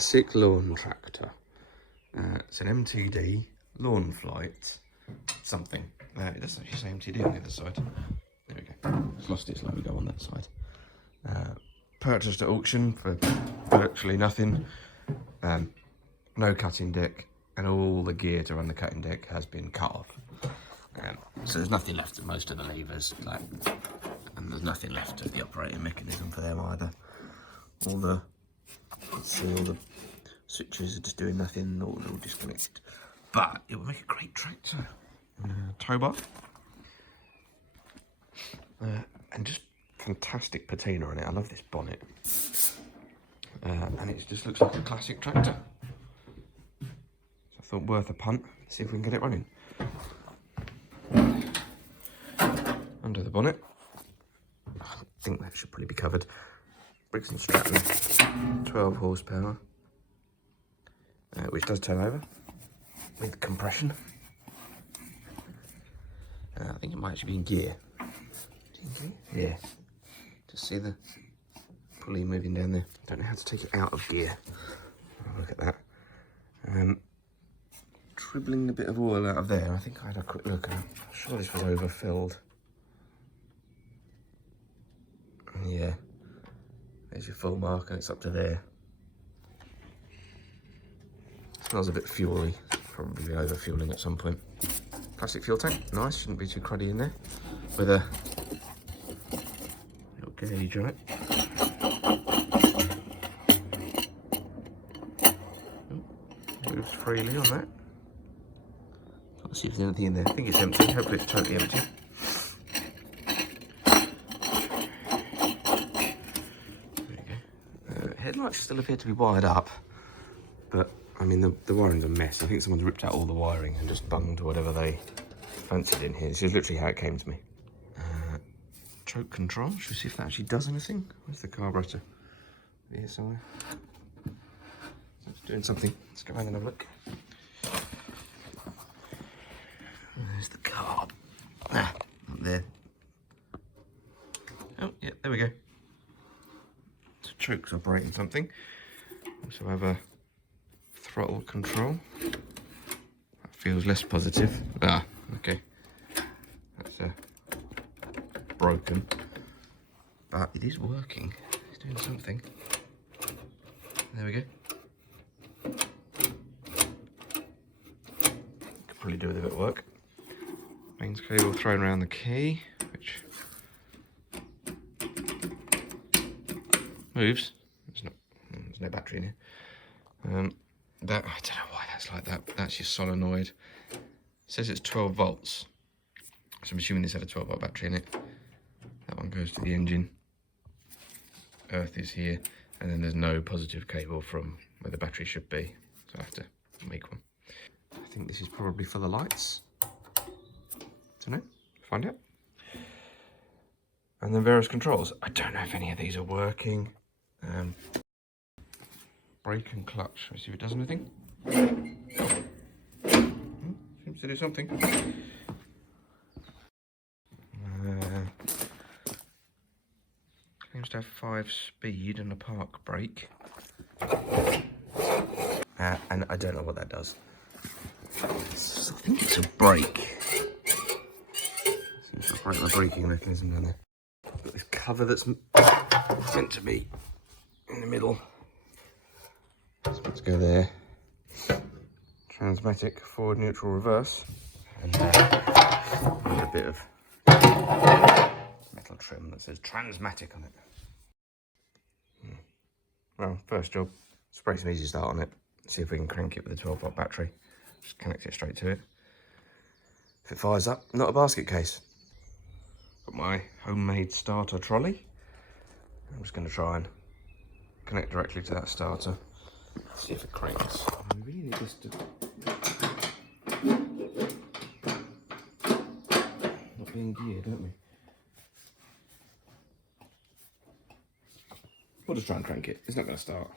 classic lawn tractor. It's an MTD Lawnflite something. It doesn't actually say MTD on the other side. There we go. It's lost its logo on that side. Purchased at auction for virtually nothing. No cutting deck, and all the gear to run the cutting deck has been cut off. So there's nothing left of most of the levers, and there's nothing left of the operating mechanism for them either. All the switches are just doing nothing, all disconnected. But it would make a great tractor. Tow bar. And just fantastic patina on it. I love this bonnet. And it just looks like a classic tractor. So I thought worth a punt, see if we can get it running. Under the bonnet, I think that should probably be covered. Briggs and Stratton, 12 horsepower, which does turn over with compression. I think it might actually be in gear. Yeah, just see the pulley moving down there. Don't know how to take it out of gear. Oh, look at that. Dribbling a bit of oil out of there. I think I had a quick look. I'm sure this was overfilled. Yeah, there's your full mark, and it's up to there. Smells a bit fuely, probably over fueling at some point. Plastic fuel tank, nice, shouldn't be too cruddy in there. With a little gauge on it. Moves freely on that. Let's see if there's anything in there. I think it's empty, hopefully it's totally empty. Headlights still appear to be wired up, but I mean the wiring's a mess. I think someone's ripped out all the wiring and just bunged whatever they fancied in here. This is literally how it came to me. Choke control, should we see if that actually does anything? Where's the carburetor? Here somewhere. It's doing something. Let's go around and have a look. There's the carb. Up there. Oh, yeah, there we go. Choke's operating something. Also have a throttle control. That feels less positive. Ah, okay. That's broken. But it is working. It's doing something. There we go. Could probably do with a bit of work. Mains cable thrown around the key, which moves. There's no battery in here. That, I don't know why that's like that. That's your solenoid. It says it's 12 volts. So I'm assuming this had a 12 volt battery in it. That one goes to the engine. Earth is here. And then there's no positive cable from where the battery should be. So I have to make one. I think this is probably for the lights. Don't know. Find out. And then various controls. I don't know if any of these are working. Brake and clutch. Let's see if it does anything. Seems to do something. Claims to have 5 speed and a park brake. And I don't know what that does. I think it's a brake. Seems to operate the braking mechanism down there. Got this cover that's meant to be in the middle. So let's go there. Transmatic, forward, neutral, reverse. And a bit of metal trim that says Transmatic on it. Well, first job, spray some easy start on it. See if we can crank it with a 12 volt battery. Just connect it straight to it. If it fires up, not a basket case. Got my homemade starter trolley. I'm just going to try and connect directly to that starter. See if it cranks. We really need this to not be in gear, don't we? We'll just try and crank it. It's not going to start.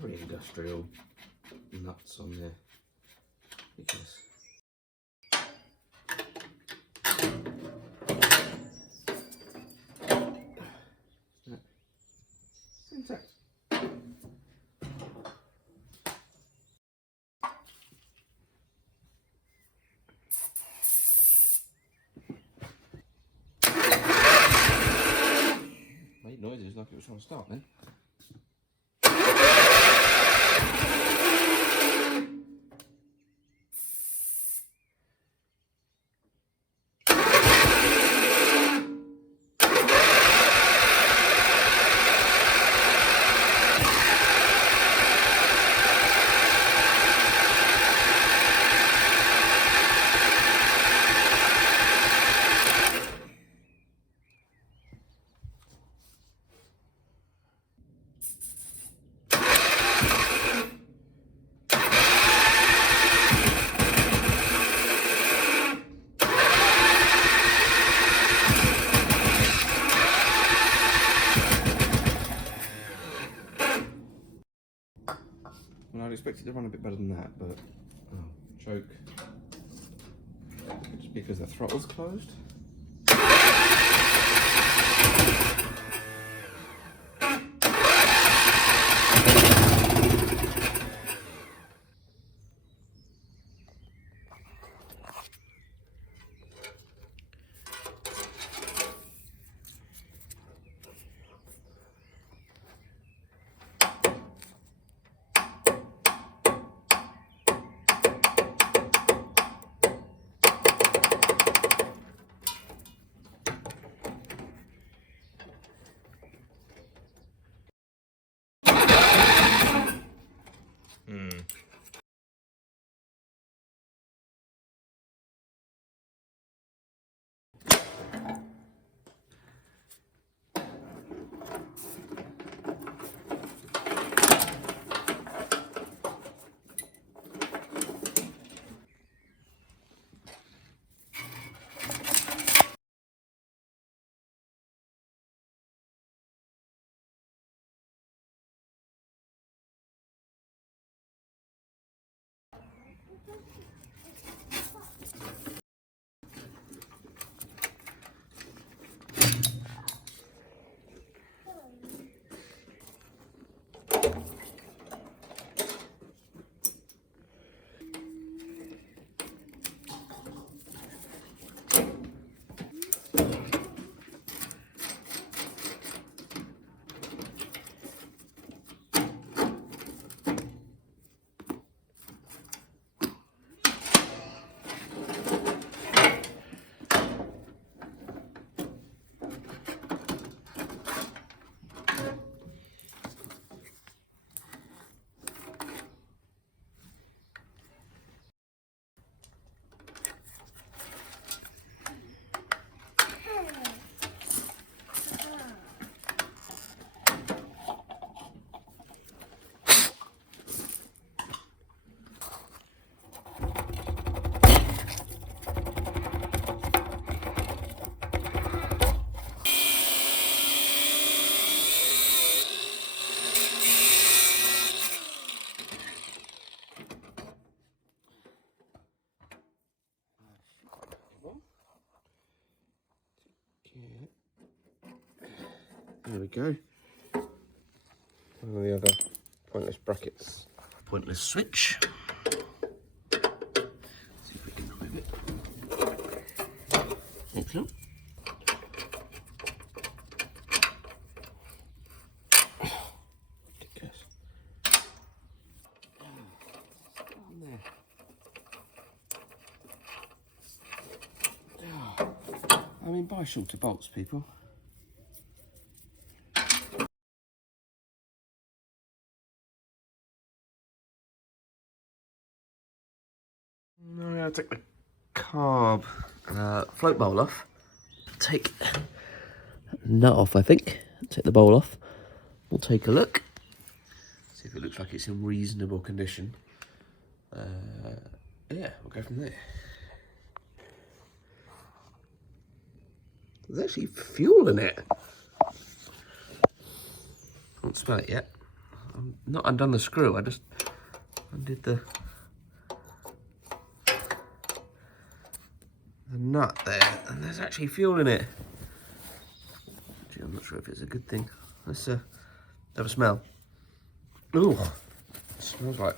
Very industrial nuts on there. Ridiculous. Intact. Made noises like it was trying to start then. Well, I'd expect it to run a bit better than that, but choke. Just because the throttle's closed. There we go. One of the other pointless brackets. Pointless switch. See if we can remove it. Excellent. Ridiculous. On there. I mean, buy shorter bolts, people. I'm going to take the carb float bowl off. Take nut off, I think. Take the bowl off. We'll take a look. See if it looks like it's in reasonable condition. Yeah, we'll go from there. There's actually fuel in it. I haven't smelled it yet. I'm not undone the screw, I just undid the the nut there, and there's actually fuel in it. Gee, I'm not sure if it's a good thing. Let's have a smell. Ooh, it smells like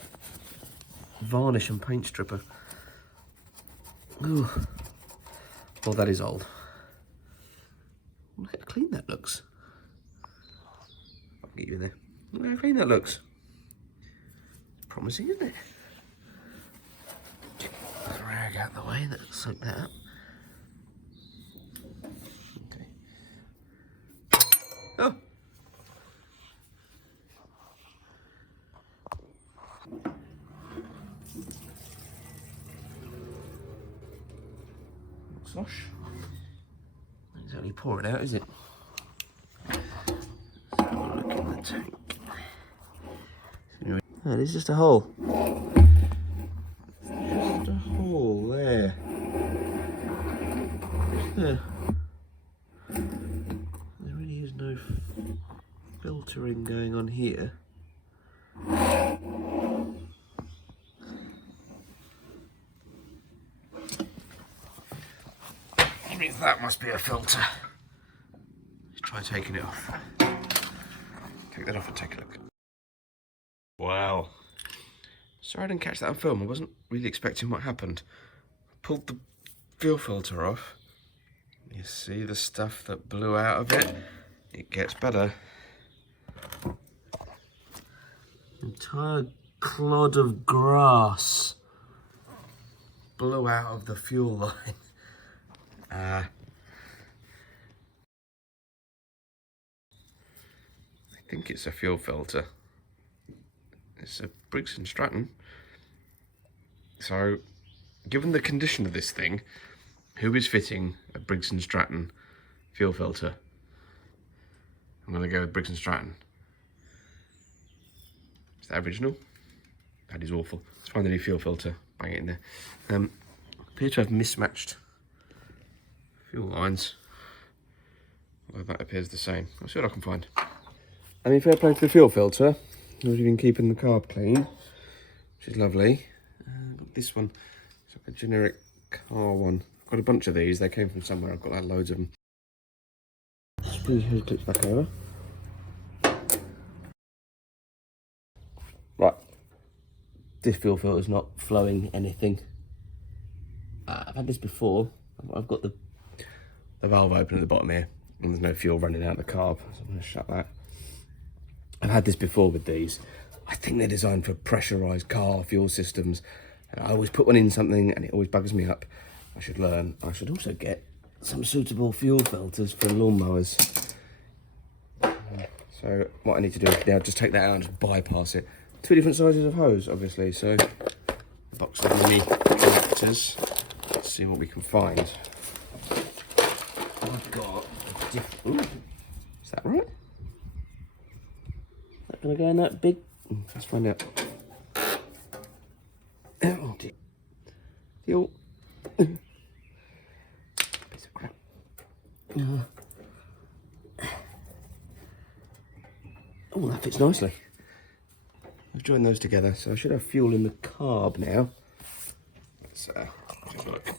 varnish and paint stripper. Ooh, well, that is old. Look how clean that looks. I'll get you in there. Look how clean that looks. Promising, isn't it? Get the rag out of the way, that'll soak that up. Okay. Oh! Slosh. Not exactly pour it out, is it? Let's have a look in the tank. Oh, there's just a hole. Just a hole there. There. There really is no filtering going on here. That means that must be a filter. Let's try taking it off. Take that off and take a look. Wow. Sorry I didn't catch that on film. I wasn't really expecting what happened. Pulled the fuel filter off. You see the stuff that blew out of it? It gets better. Entire clod of grass blew out of the fuel line. I think it's a fuel filter. It's a Briggs and Stratton. So, given the condition of this thing, who is fitting a Briggs and Stratton fuel filter? I'm going to go with Briggs and Stratton. Is that original? That is awful. Let's find the new fuel filter. Bang it in there. Appear to have mismatched fuel lines. Although that appears the same. I'll see what I can find. I mean, fair play to the fuel filter. We've been keeping the carb clean, which is lovely. Got this one. It's like a generic car one. I've got a bunch of these. They came from somewhere. I've got like loads of them. Screw the hose clips back over. Right. This fuel filter is not flowing anything. I've had this before. I've got the valve open at the bottom here, and there's no fuel running out of the carb, so I'm going to shut that. I've had this before with these. I think they're designed for pressurised car fuel systems, and I always put one in something and it always bugs me up. I should learn. I should also get some suitable fuel filters for lawnmowers. So what I need to do is now just take that out and just bypass it. Two different sizes of hose, obviously, so a box of mini connectors. Let's see what we can find. I've got a ooh, is that right? Is that gonna go in that big? Let's find out. Oh dear. Deal. Piece of crap. Oh, that fits nicely. I've joined those together, so I should have fuel in the carb now. Let's have a look.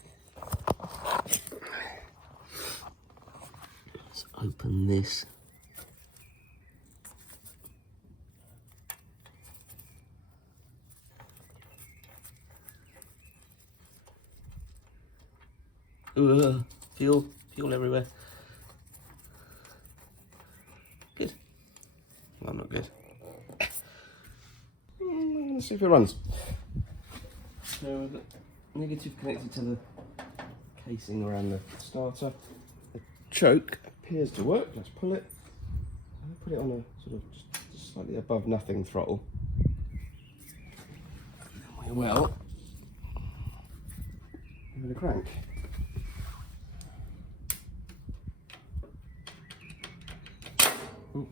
Let's open this. Fuel everywhere. Good. Well, not good. Let's see if it runs. So the negative connected to the casing around the starter. The choke appears to work. Let's pull it. I'll put it on a sort of just slightly above nothing throttle. We will give it a crank. Ooh.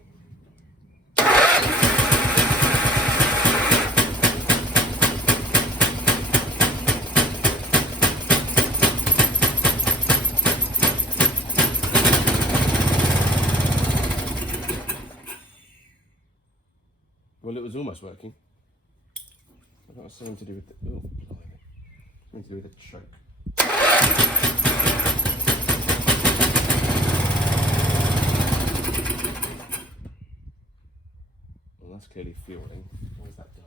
Well, it was almost working. I thought it was something to do with the, something to do with the choke. Well, that's clearly fueling. Why is that dying?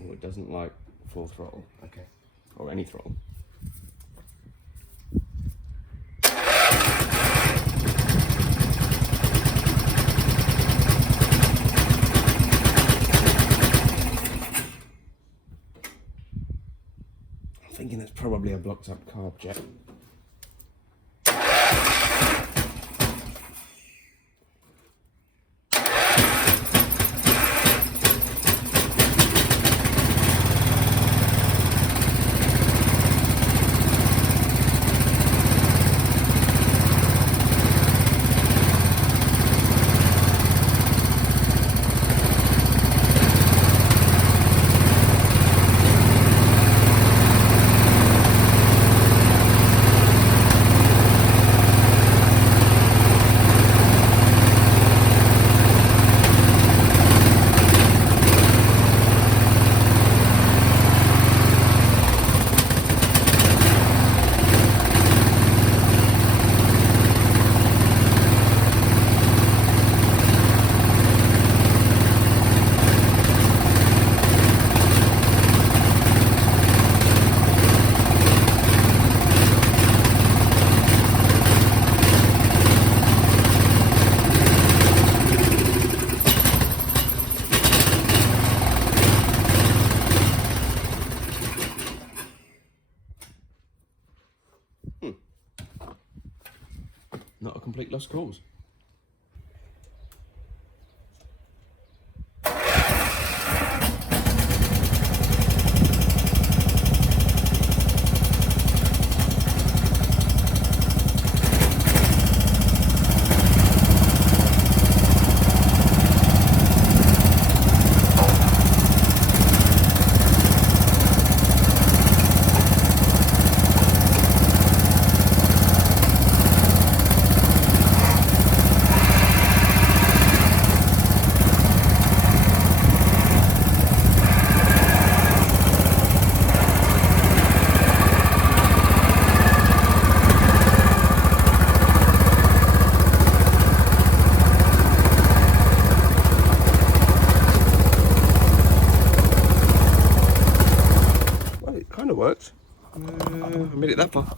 Oh, it doesn't like full throttle. Okay. Or any throttle. I'm thinking that's probably a blocked up carb jet. Not a complete lost cause. Kind of worked. I made it that far.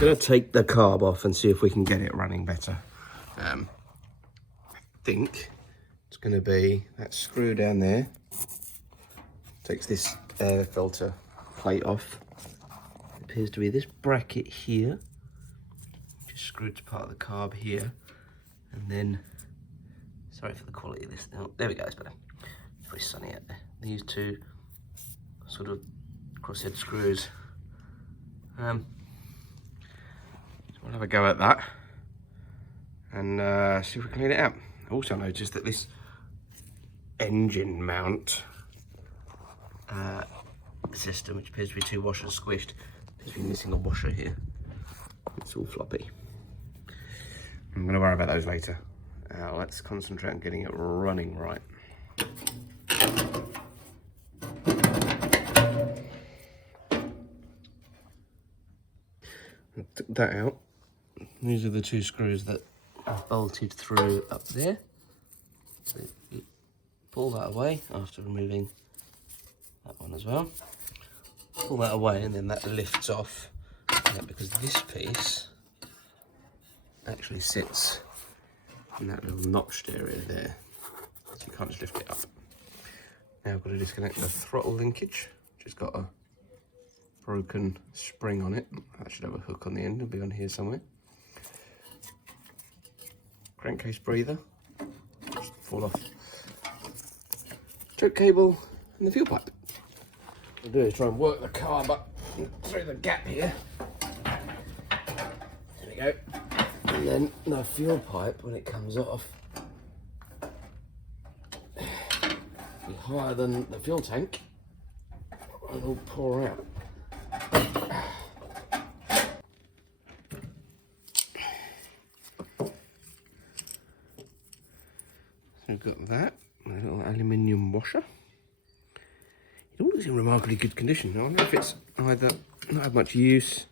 Gonna take the carb off and see if we can get it running better. I think it's gonna be that screw down there. Takes this air filter plate off. It appears to be this bracket here. Just screwed to part of the carb here. And then, sorry for the quality of this. Oh, there we go, it's better. It's pretty sunny out there. These two sort of crosshead screws. So we'll have a go at that and see if we can clean it out. I also noticed that this engine mount system, which appears to be 2 washers squished, appears to be missing a washer here. It's all floppy. I'm going to worry about those later. Let's concentrate on getting it running right. I took that out. These are the 2 screws that I've bolted through up there. So you pull that away after removing that one as well. Pull that away and then that lifts off, because this piece actually sits in that little notched area there, so you can't just lift it up. Now I've got to disconnect the throttle linkage, which has got a broken spring on it. That should have a hook on the end, it'll be on here somewhere. Crankcase breather, just fall off. Choke cable and the fuel pipe. What I'll do is try and work the carb up through the gap here. There we go. And then the fuel pipe, when it comes off, be higher than the fuel tank, and it'll pour out. So we've got that, a little aluminium washer. It all looks in remarkably good condition. I don't know if it's either not had much use,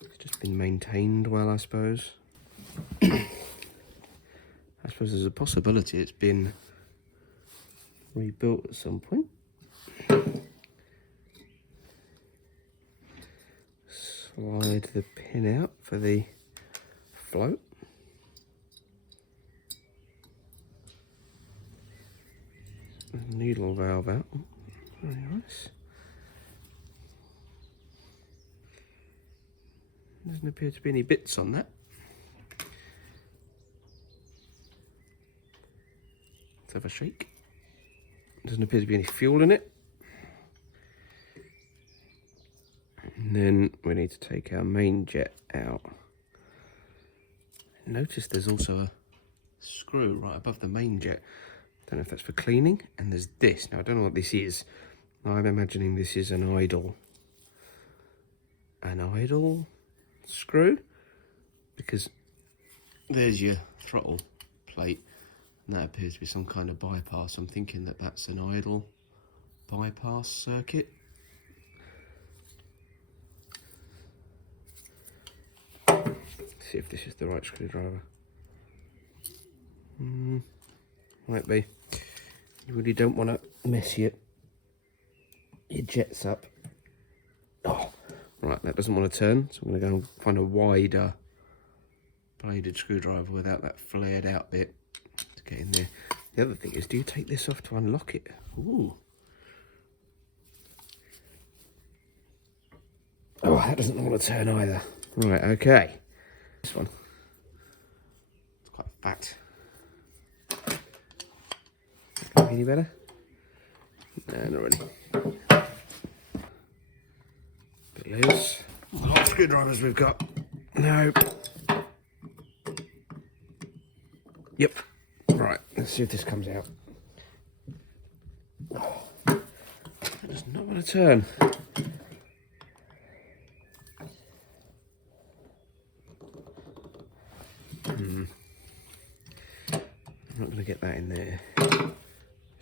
it's just been maintained well, I suppose. I suppose there's a possibility it's been rebuilt at some point. Slide the pin out for the float. Needle valve out. Very nice. Doesn't appear to be any bits on that. Let's have a shake. Doesn't appear to be any fuel in it. And then we need to take our main jet out. Notice there's also a screw right above the main jet. Don't know if that's for cleaning. And there's this. Now I don't know what this is. I'm imagining this is an idle screw, because there's your throttle plate, and that appears to be some kind of bypass. I'm thinking that that's an idle bypass circuit. See if this is the right screwdriver. Might be. You really don't want to mess your jets up. Oh, right, that doesn't want to turn, so I'm going to go and find a wider bladed screwdriver without that flared out bit to get in there. The other thing is, do you take this off to unlock it? Ooh. Oh, that doesn't want to turn either. Right, okay. This one. It's quite fat. Any better? No, not really. Bit loose. What screwdrivers we've got? No. Yep. Right, let's see if this comes out. Oh, that does not want to turn. I'm not going to get that in there. Going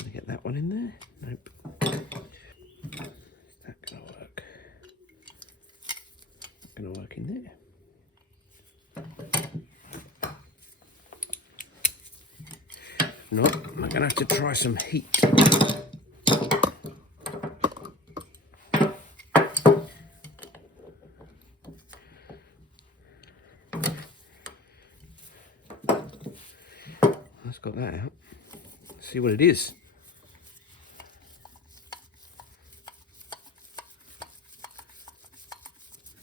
to get that one in there? Nope. Is that going to work? Not going to work in there. No, I'm going to have to try some heat. Let's got that out. Let's see what it is.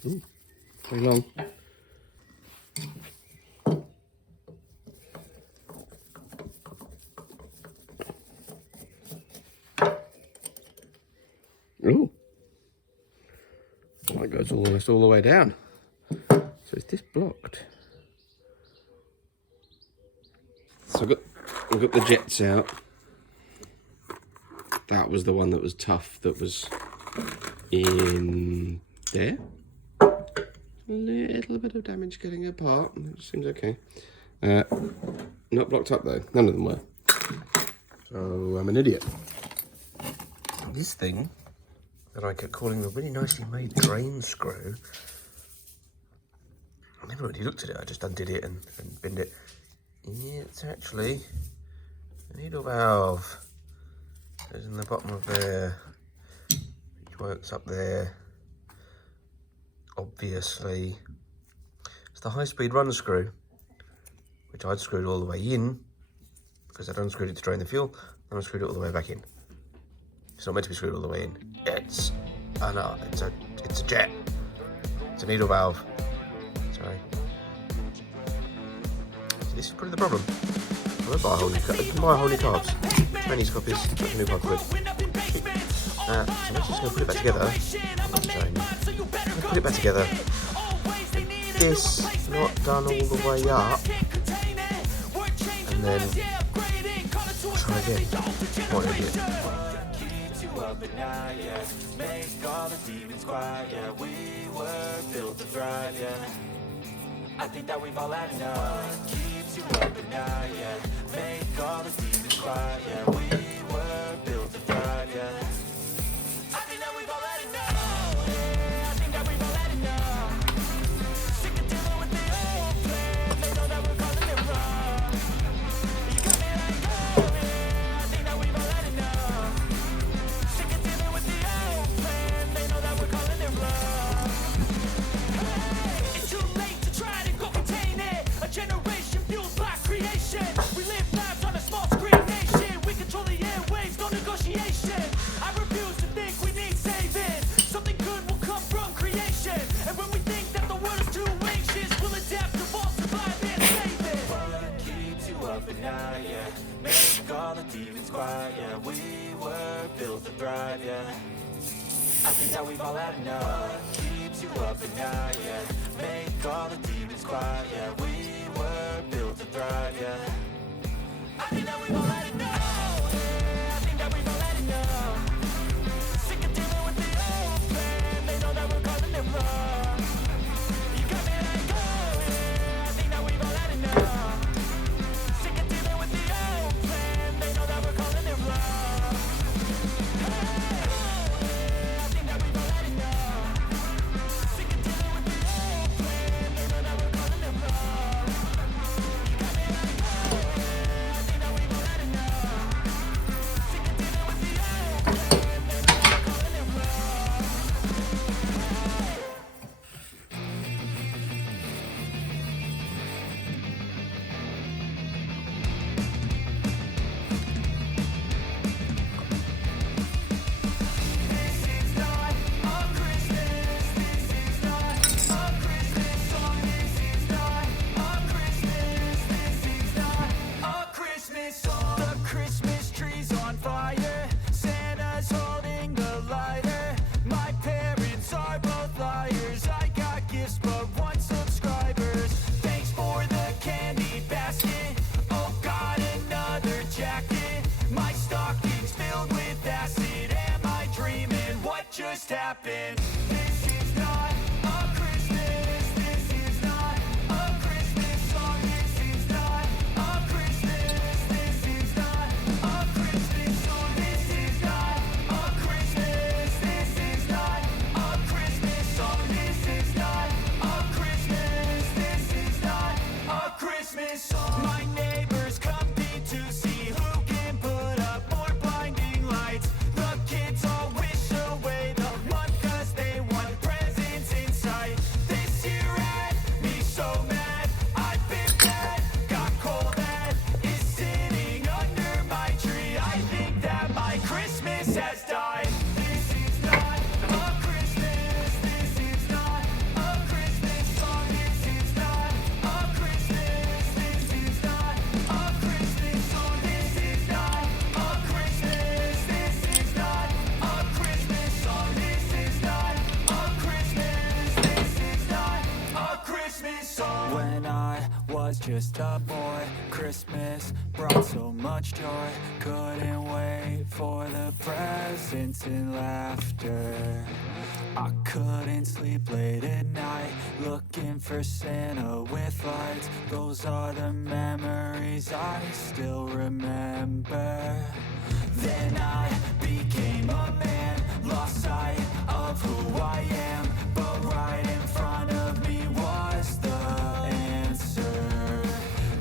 Ooh, very long. Ooh. Well, that goes almost all the way down. So is this blocked? So I've got I've got the jets out. That was the one that was tough, that was in there. A little bit of damage getting apart. It seems okay. Not blocked up though. None of them were. So I'm an idiot. This thing that I kept calling the really nicely made drain screw, I never really looked at it. I just undid it and binned it. It's actually a needle valve. It's in the bottom of there, which works up there. Obviously, it's the high-speed run screw, which I'd screwed all the way in because I'd unscrewed it to drain the fuel, and I screwed it all the way back in. It's not meant to be screwed all the way in. It's a jet. It's a needle valve. Sorry. So this is probably the problem. I won't buy a whole new car. You can buy a whole new carbs. Chinese copies, that's a new £5. So I'm just going to put it back together. Put it back together. This not done all the way up, and then try again. What an idiot. I think that we've all had enough. Keeps you up at night, yeah. Make all the demons quiet, yeah. We were built to thrive, yeah. I think that we've all had enough. Yeah, I think that we've all had enough. Sick of dealing with the old plan. They know that we're calling it wrong. You got me like, oh, yeah. I think that we've all had enough. Sick of dealing with the old plan. They know that we're calling it wrong. Hey, it's too late to try to go contain it. A generation fueled by creation. We live lives on a small screen nation. We control the airwaves, no negotiation. I refuse to think we need saving. Something good will come from creation. And when we think that the world is too anxious, we'll adapt, evolve, survive, and save it. What keeps you up at night, yeah. Make all the demons quiet, yeah. We were built to thrive, yeah. I think that we've all had enough. Keeps you up at night, yeah. Make all the demons quiet, yeah. We were built to thrive, yeah. I think that we've all had enough. Yeah, I think that we've all had enough. Sick of dealing with the old plan. They know that we're calling it wrong. You got me like, oh, yeah. I think that we've all had enough. Sick of dealing with the old plan. They know that we're calling it wrong. I think that we've all had enough. Sick of dealing with the old plan. They know that we're calling it wrong. You got me like, oh, yeah. I think that we've all had enough. Sick of dealing with the old plan. They know that we're calling it wrong. This is not a Christmas. This is not a Christmas song. This is not a Christmas. This is not a Christmas song. The Christmas tree's on fire. Santa's holding the lighter. My parents are both liars. I got gifts but one subscribers. Thanks for the candy basket. Oh, got another jacket. My stocking's filled with acid. Am I dreaming? What just happened? This is not a Christmas. This is not a Christmas song. This is not a Christmas. This is not a Christmas song. This is not a Christmas. This is not a Christmas song. This is not a Christmas. This is not a Christmas song. My neighbors compete to see who can put up more blinding lights. The kids all wish away the month 'cause they want presents in sight. This year had me so mad. I've been bad, got cold that is sitting under my tree. I think that my Christmas has died. This is not a Christmas. This is not a Christmas song. This is not a Christmas. This is not a Christmas song. This is not a Christmas. This is not a Christmas song. This is not a Christmas. This is not a Christmas song. When I was just a boy, Christmas brought so much joy, couldn't wait for the presents and laughter. I couldn't sleep late at night, looking for Santa with lights. Those are the memories I still remember. Then I became a man, lost sight of who I am, but right in front of me was the answer.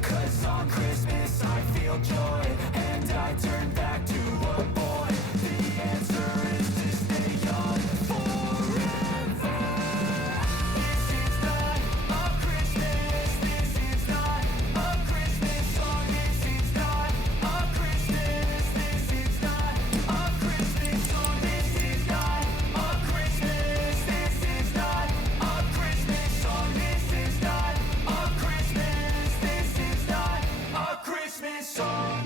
'Cause on Christmas I feel joy, and I turn back to a boy. The answer is to stay young forever. This is not a Christmas, this is not a Christmas song, this is not a Christmas, this is not a Christmas song, this is not a Christmas, this is not a Christmas song, this is not a Christmas, this is not a Christmas song.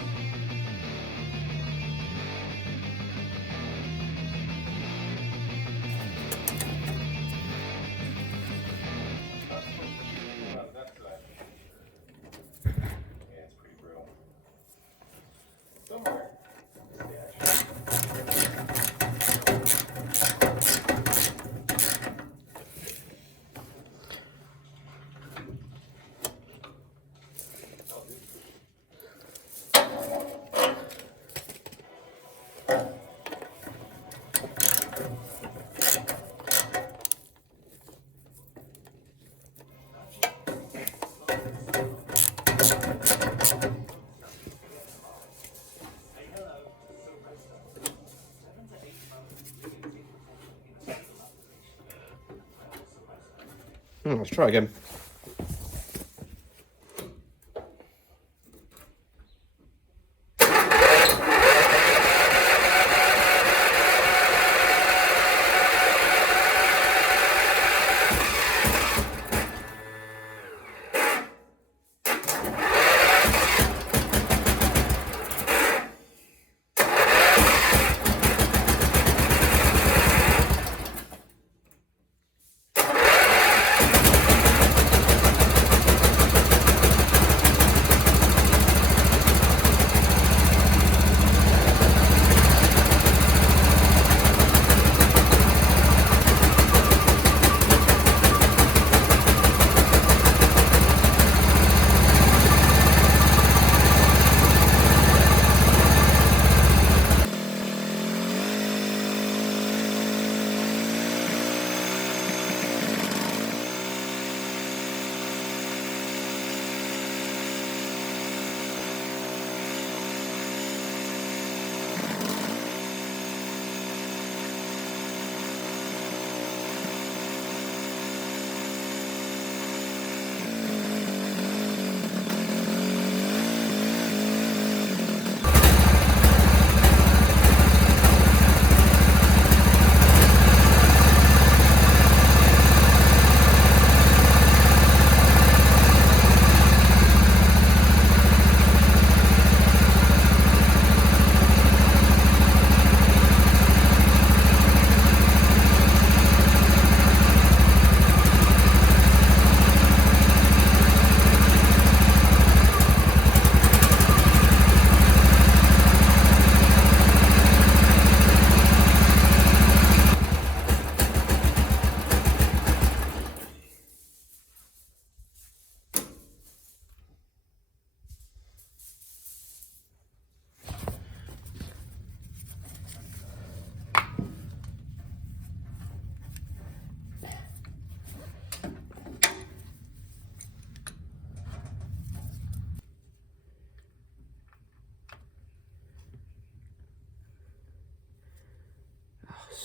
Let's try again.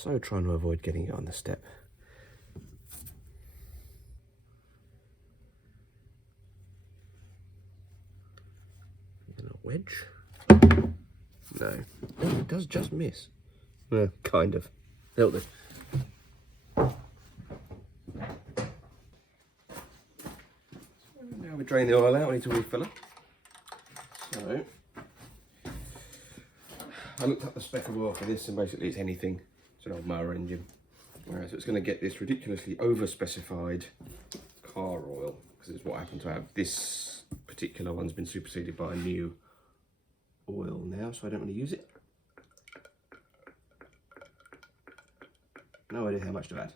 So trying to avoid getting it on the step. And a wedge? No. Oh, it does just miss. Kind of. That'll do. Now we drain the oil out, we need to refill it. So, I looked up the spec of oil for this, and basically it's anything. It's an old mower engine. Alright, so it's going to get this ridiculously over-specified car oil, because it's what happened to have this particular one's been superseded by a new oil now, so I don't really use it. No idea how much to add.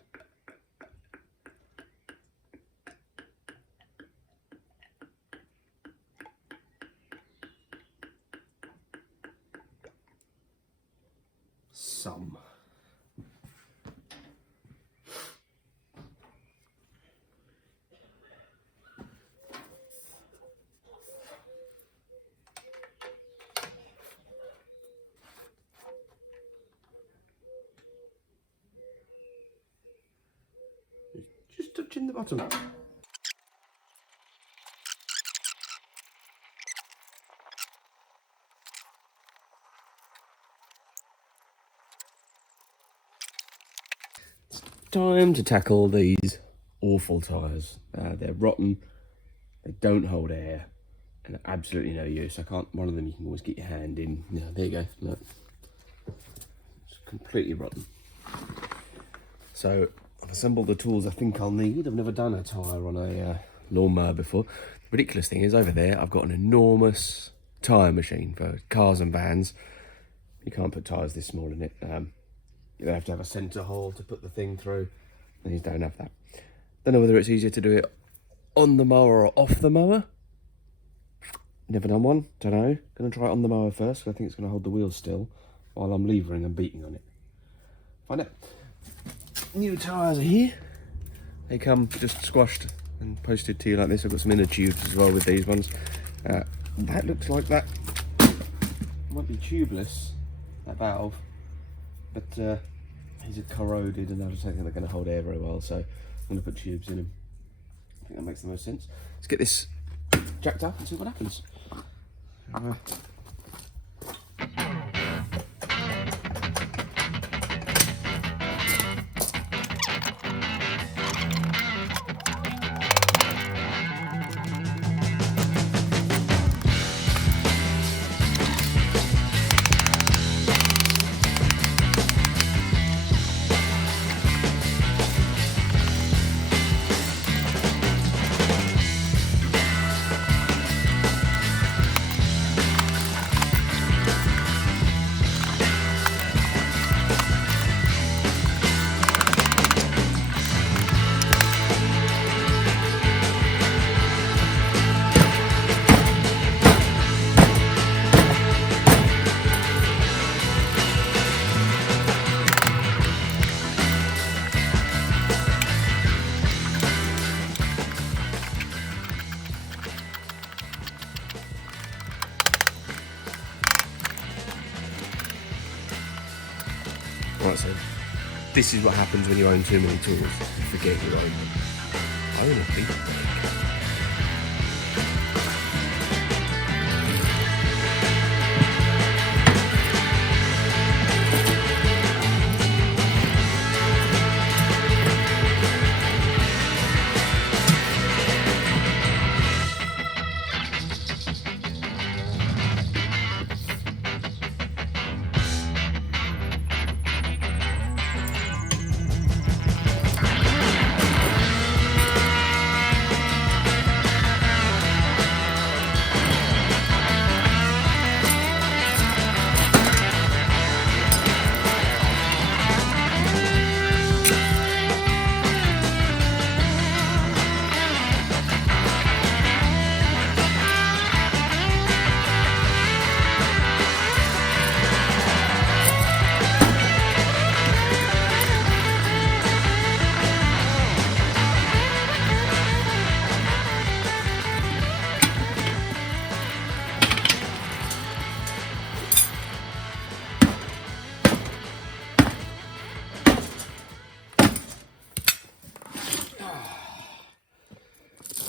Some. Just touching the bottom. It's time to tackle these awful tyres. They're rotten, they don't hold air, and they're absolutely no use. One of them you can always get your hand in. Yeah, there you go, look. It's completely rotten. So I've assembled the tools I think I'll need. I've never done a tyre on a lawnmower before. The ridiculous thing is, over there I've got an enormous tyre machine for cars and vans. You can't put tyres this small in it. You have to have a centre hole to put the thing through. These don't have that. Don't know whether it's easier to do it on the mower or off the mower. Never done one, don't know. Gonna try it on the mower first, because I think it's gonna hold the wheels still while I'm levering and beating on it. Find out. New tyres are here. They come just squashed and posted to you like this. I've got some inner tubes as well with these ones. That looks like that might be tubeless, that valve, but these are corroded and I just don't think they're going to hold air very well, so I'm going to put tubes in them. I think that makes the most sense. Let's get this jacked up and see what happens. Right, so this is what happens when you own too many tools. You forget you own a big bike.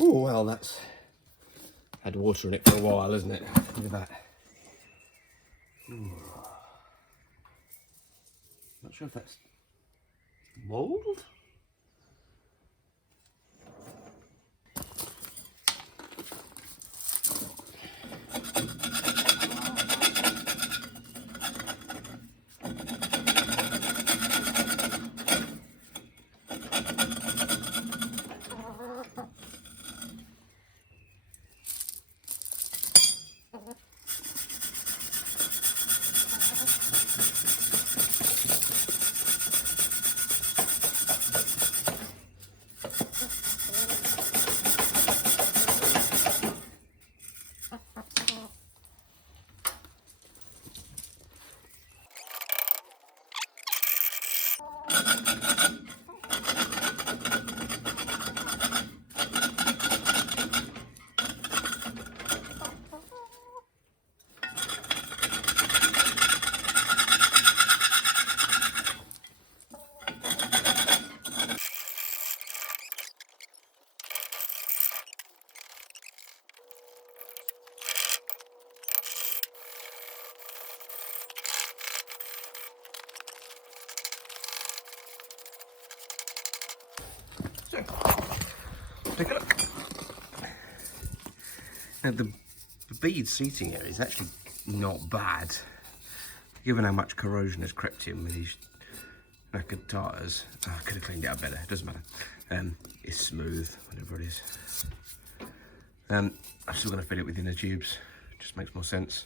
Oh, well, that's had water in it for a while, isn't it? Look at that. Ooh. Not sure if that's mould. take a look. Now the bead seating area is actually not bad, given how much corrosion has crept in with these knackered tyres. Oh, I could have cleaned it up better, it doesn't matter. It's smooth, whatever it is. I'm still going to fill it with inner tubes, just makes more sense.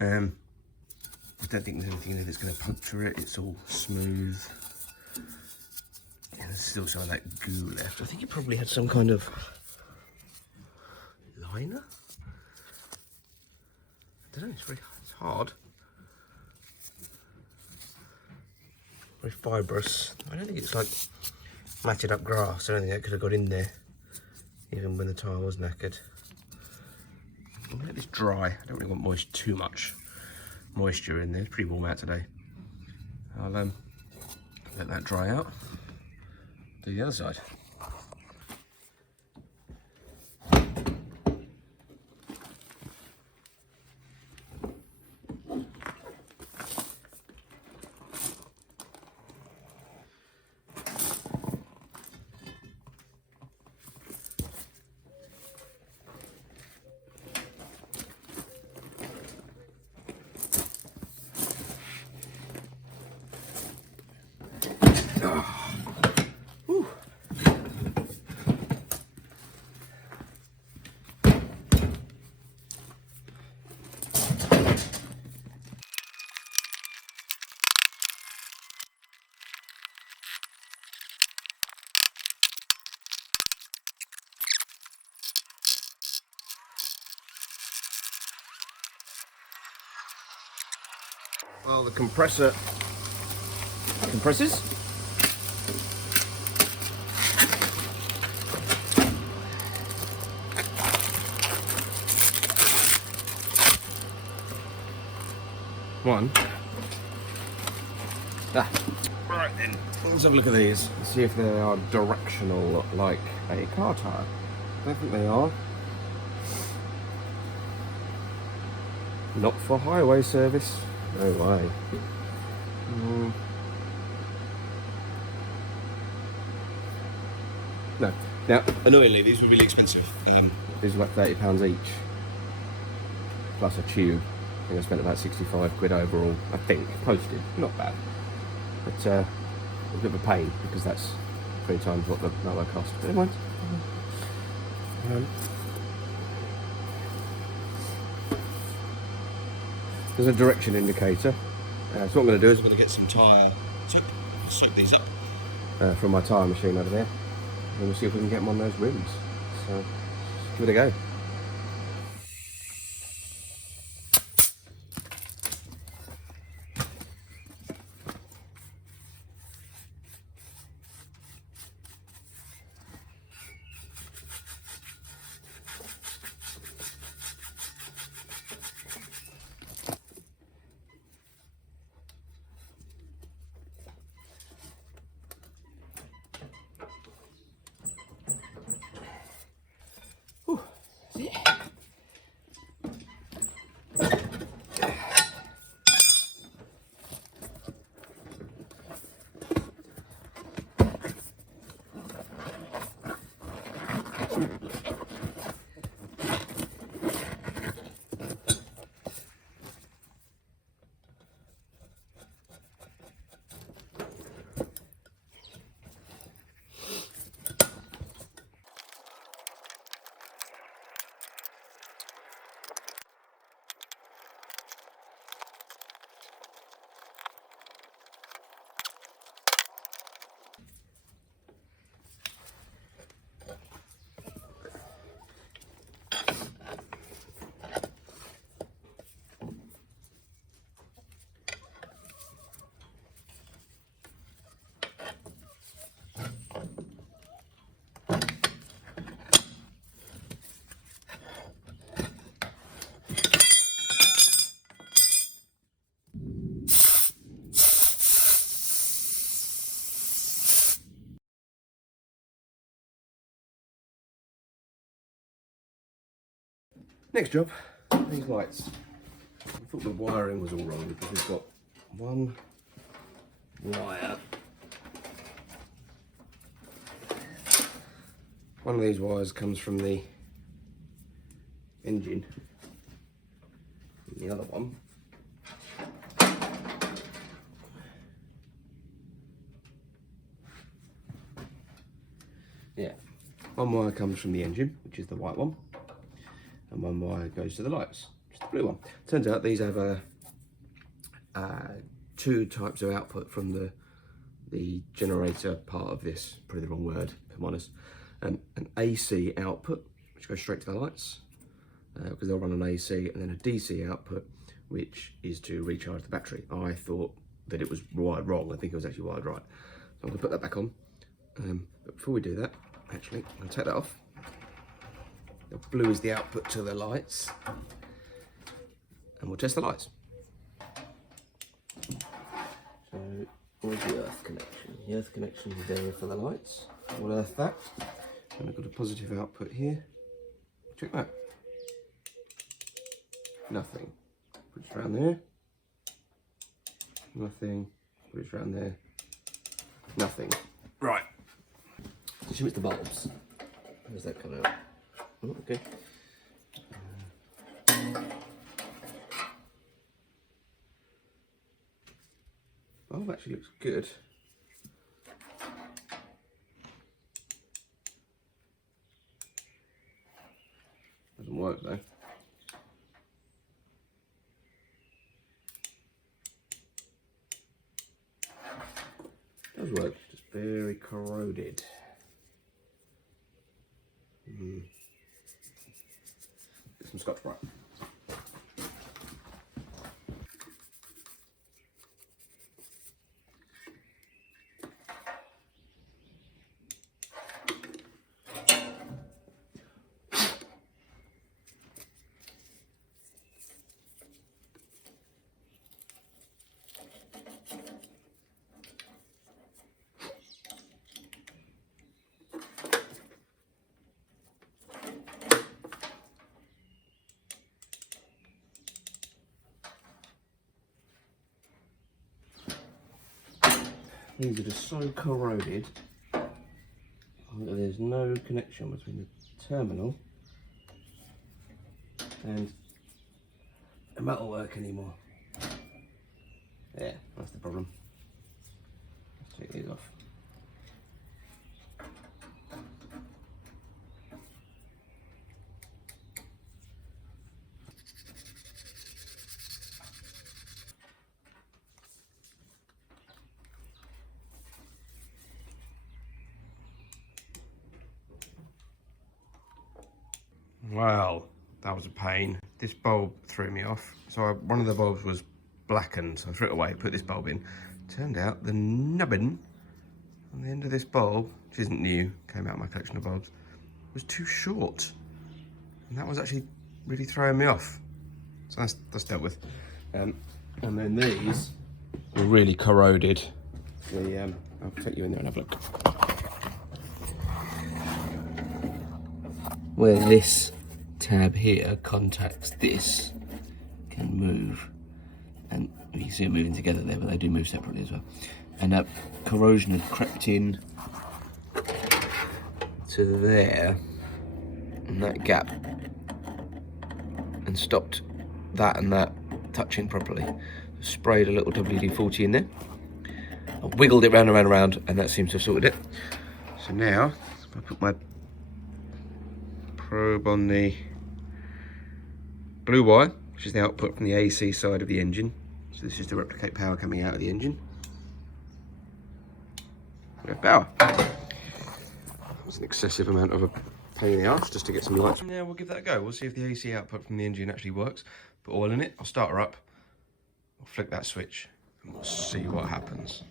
I don't think there's anything in there that's going to puncture it, it's all smooth. And there's still some of that goo left. I think it probably had some kind of liner? I don't know, it's hard. Very fibrous. I don't think it's like matted up grass. I don't think that could have got in there, even when the tyre was knackered. I'll let this dry. I don't really want too much moisture in there. It's pretty warm out today. I'll let that dry out. Do the other side. Well, the compressor compresses. One. Right then, let's have a look at these. See if they are directional like a car tyre. I don't think they are. Not for highway service. No way. No. Now, annoyingly, these were really expensive. These were like £30 each, plus a tube. I think I spent about 65 quid overall, I think, posted. Not bad. But it's a bit of a pain, because that's 3 times what the network cost. But never mind. There's a direction indicator. So what I'm going to do is I'm going to get some tyre soap. I'll soak these up from my tyre machine over there. And we'll see if we can get them on those rims. So, give it a go. Next job, these lights. I thought the wiring was all wrong because we've got one wire one of these wires comes from the engine, and the other one one wire comes from the engine, which is the white one, and one wire goes to the lights, which is the blue one. Turns out these have two types of output from the generator part of this, probably the wrong word if I'm honest. An AC output, which goes straight to the lights, because they'll run an AC, and then a DC output, which is to recharge the battery. I thought that it was wired wrong. I think it was actually wired right. So I'm gonna put that back on. But before we do that, actually, I'm gonna take that off. The blue is the output to the lights, and we'll test the lights. So, where's the earth connection? The earth connection is there for the lights. We'll earth that. And I've got a positive output here. Check that. Nothing. Put it around there. Nothing. Put it around there. Nothing. Right. Assume it's the bulbs. Where's that coming out? Oh, okay. Bulb actually looks good. Doesn't work though. Does work, just very corroded. Get some Scotch Brite. These are just so corroded that there's no connection between the terminal and the metalwork anymore. Yeah, that's the problem. Let's take these off. Well, that was a pain. This bulb threw me off. So one of the bulbs was blackened, so I threw it away, put this bulb in. Turned out the nubbin on the end of this bulb, which isn't new, came out of my collection of bulbs, was too short. And that was actually really throwing me off. So that's dealt with. And then these were really corroded. I'll take you in there and have a look. Where this tab here contacts this can move, and you can see it moving together there, but they do move separately as well. And that corrosion had crept in to there, and that gap, and stopped that and that touching properly. Sprayed a little WD-40 in there, I wiggled it round and round and round, and that seems to have sorted it. So now, if I put my probe on the blue wire, which is the output from the AC side of the engine. So this is to replicate power coming out of the engine. We have power. That's an excessive amount of a pain in the arse just to get some lights. Yeah, we'll give that a go. We'll see if the AC output from the engine actually works. Put oil in it, I'll start her up, I'll flick that switch, and we'll see what happens.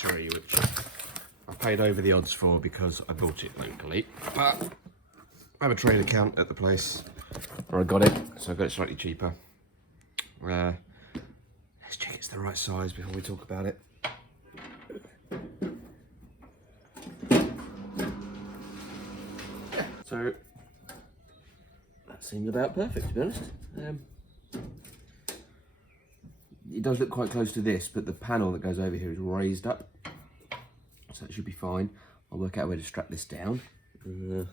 battery, which I paid over the odds for because I bought it locally. But I have a trade account at the place where I got it, so I got it slightly cheaper. Let's check it's the right size before we talk about it. Yeah, so that seems about perfect, to be honest. It does look quite close to this, but the panel that goes over here is raised up, so it should be fine. I'll work out a way to strap this down. Not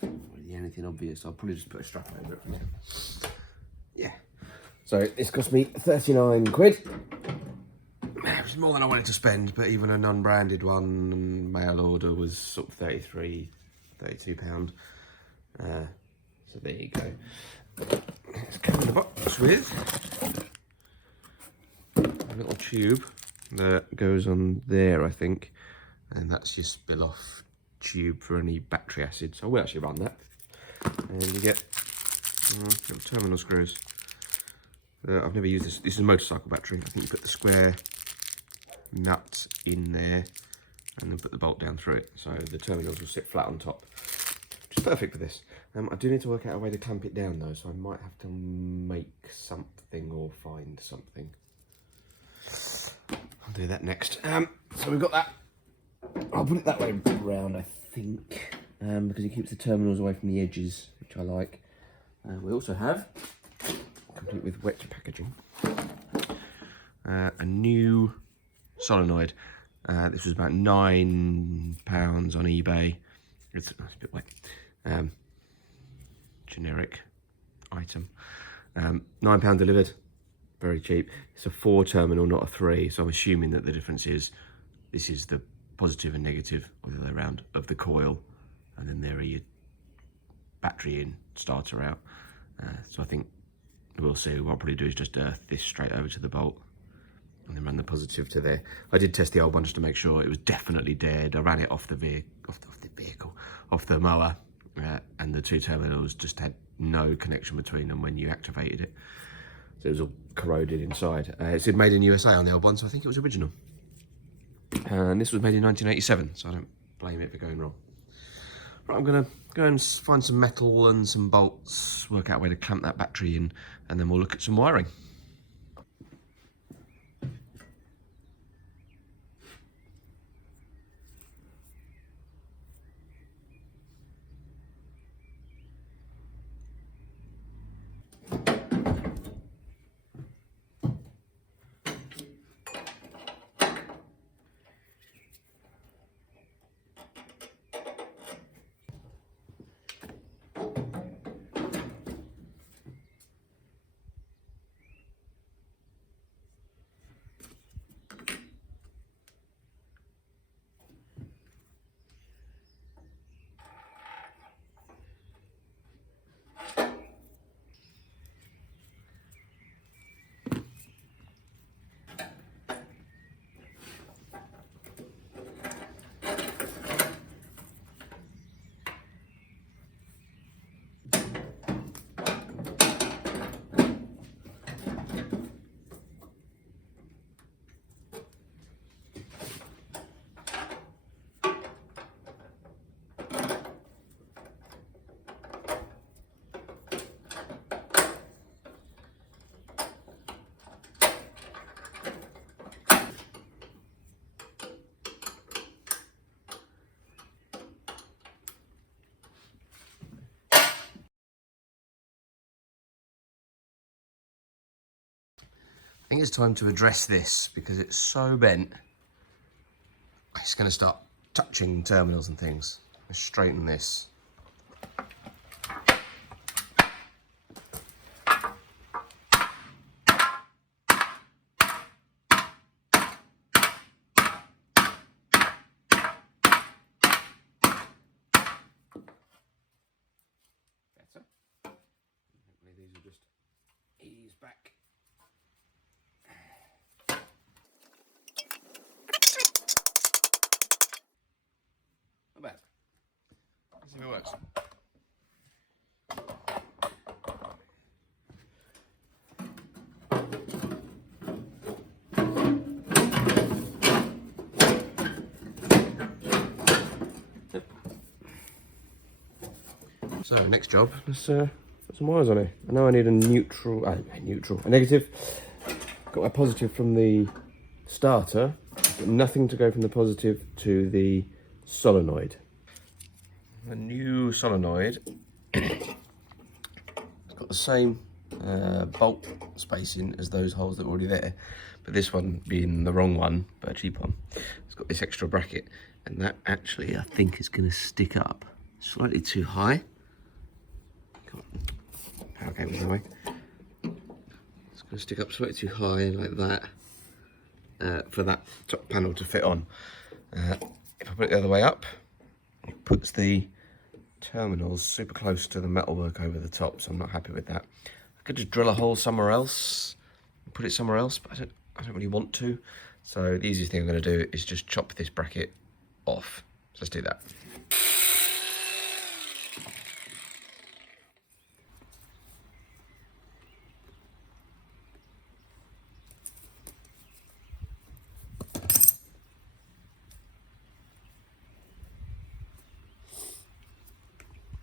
really anything obvious. I'll probably just put a strap over it for now. Yeah. So this cost me 39 quid. It was more than I wanted to spend, but even a non-branded one, mail order, was sort of 33, 32 pound. So there you go. It's come in the box with a little tube that goes on there, I think, and that's your spill off tube for any battery acid. So I will actually run that, and you get little terminal screws. I've never used this. This is a motorcycle battery. I think you put the square nut in there and then put the bolt down through it, so the terminals will sit flat on top, which is perfect for this. I do need to work out a way to clamp it down though, so I might have to make something or find something. I'll do that next. So we've got that. I'll put it that way round, I think, because it keeps the terminals away from the edges, which I like. We also have, complete with wet packaging, a new solenoid. This was about £9 on eBay. It's a bit wet. Generic item. £9 delivered. Very cheap. It's a 4 terminal, not a 3. So I'm assuming that the difference is this is the positive and negative, or the other way around, of the coil, and then there are your battery in, starter out. So I think we'll see. What I'll probably do is just earth this straight over to the bolt and then run the positive to there. I did test the old one just to make sure it was definitely dead. I ran it off the mower, and the 2 terminals just had no connection between them when you activated it. So it was all corroded inside. It said made in USA on the old one, so I think it was original. And this was made in 1987, so I don't blame it for going wrong. Right, I'm gonna go and find some metal and some bolts, work out a way to clamp that battery in, and then we'll look at some wiring. I think it's time to address this because it's so bent. It's going to start touching terminals and things. Let's straighten this. Better. Hopefully these will just ease back. Not bad. Let's see if it works. So next job, let's put some wires on it. I know I need a neutral, a negative. Got my positive from the starter, but nothing to go from the positive to the solenoid. The new solenoid, it's got the same bolt spacing as those holes that were already there, but this one being the wrong one, but a cheap one, it's got this extra bracket, and that actually I think is going to stick up slightly too high. Power cable's in the way. It's going to stick up slightly too high like that for that top panel to fit on. If I put it the other way up, it puts the terminals super close to the metalwork over the top, so I'm not happy with that. I could just drill a hole somewhere else and put it somewhere else, but I don't really want to. So the easiest thing I'm going to do is just chop this bracket off. So let's do that.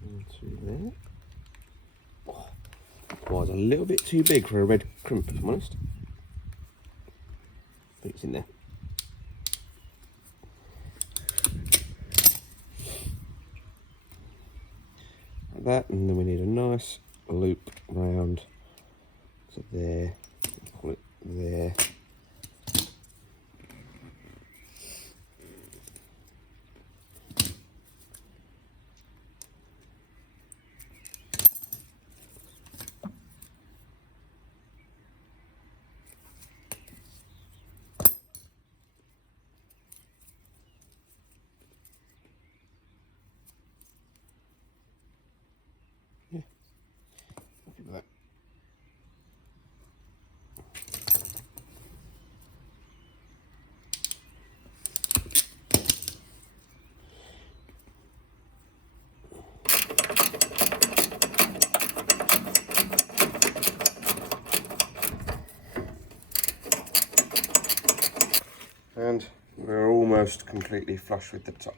Into there. Oh, was a little bit too big for a red crimp, if I'm honest. I think it's in there. Like that, and then we need a nice loop round to there. Call it there. Yeah, happy with that. And we're almost completely flush with the top.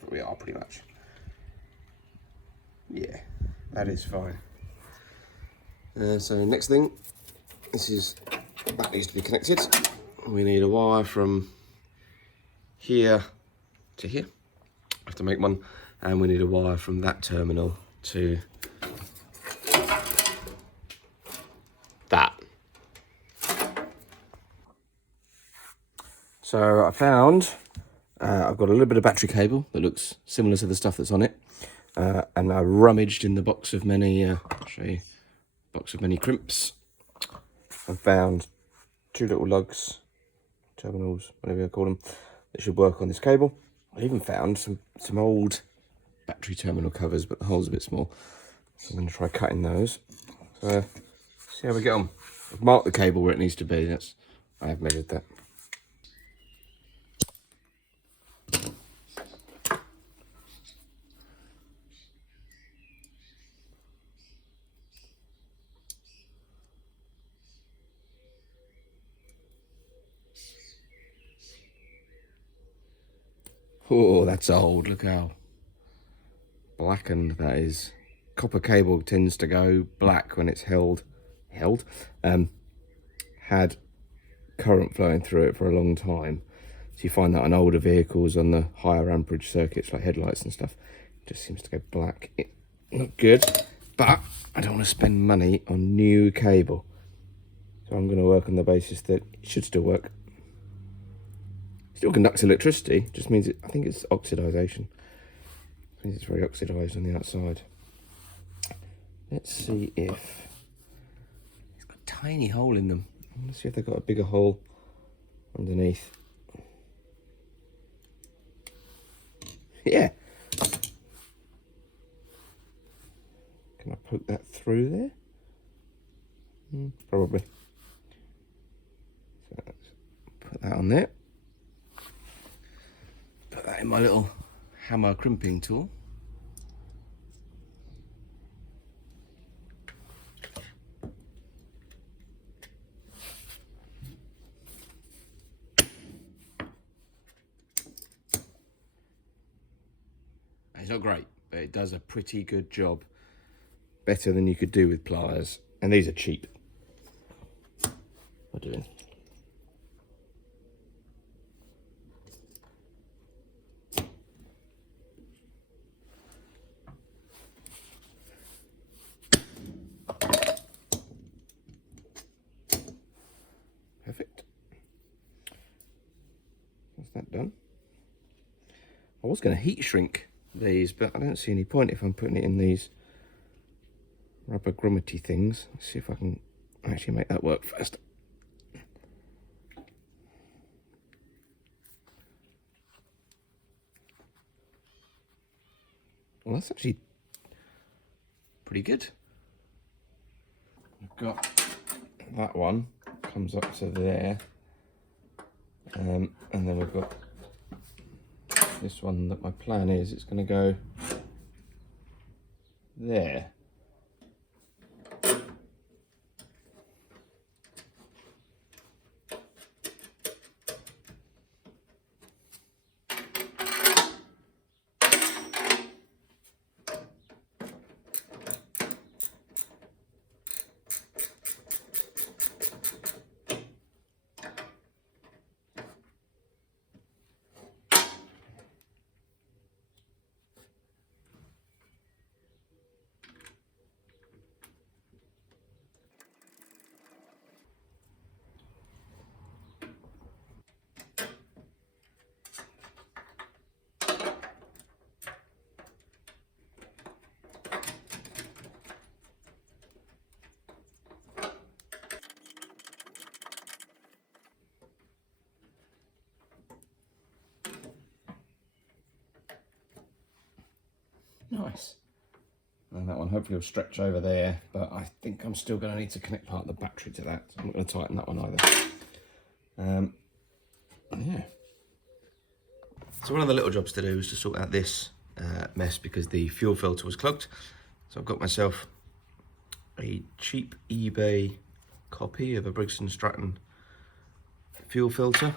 But we are pretty much. Yeah, that is fine. So next thing, that needs to be connected. We need a wire from here to here. I have to make one, and we need a wire from that terminal to that. So I found, I've got a little bit of battery cable that looks similar to the stuff that's on it. And I rummaged in the box of many, I'll show you, box of many crimps. I found two little lugs, terminals, whatever you call them, that should work on this cable. I even found some old battery terminal covers, but the hole's a bit small. So I'm going to try cutting those. So, see how we get on. I've marked the cable where it needs to be, I have measured that. Oh, that's old. Look how blackened that is. Copper cable tends to go black when it's held. Had current flowing through it for a long time. So you find that on older vehicles, on the higher amperage circuits like headlights and stuff, it just seems to go black. Not good, but I don't want to spend money on new cable. So I'm going to work on the basis that it should still work. Still conducts electricity, just means I think it's oxidization. It means it's very oxidized on the outside. Let's see if it's got a tiny hole in them. Let's see if they've got a bigger hole underneath. Yeah. Can I poke that through there? Probably. So let's put that on there. Put that in my little hammer crimping tool. It's not great, but it does a pretty good job. Better than you could do with pliers. And these are cheap. What are we doing? Perfect. That's that done. I was going to heat shrink these, but I don't see any point if I'm putting it in these rubber grummety things. Let's see if I can actually make that work first. Well, that's actually pretty good. I've got that one comes up to there, and then we've got this one that my plan is it's going to go there. Nice. And that one hopefully will stretch over there, but I think I'm still going to need to connect part of the battery to that, so I'm not going to tighten that one either. Yeah. So one of the little jobs to do is to sort out this mess because the fuel filter was clogged. So I've got myself a cheap eBay copy of a Briggs and Stratton fuel filter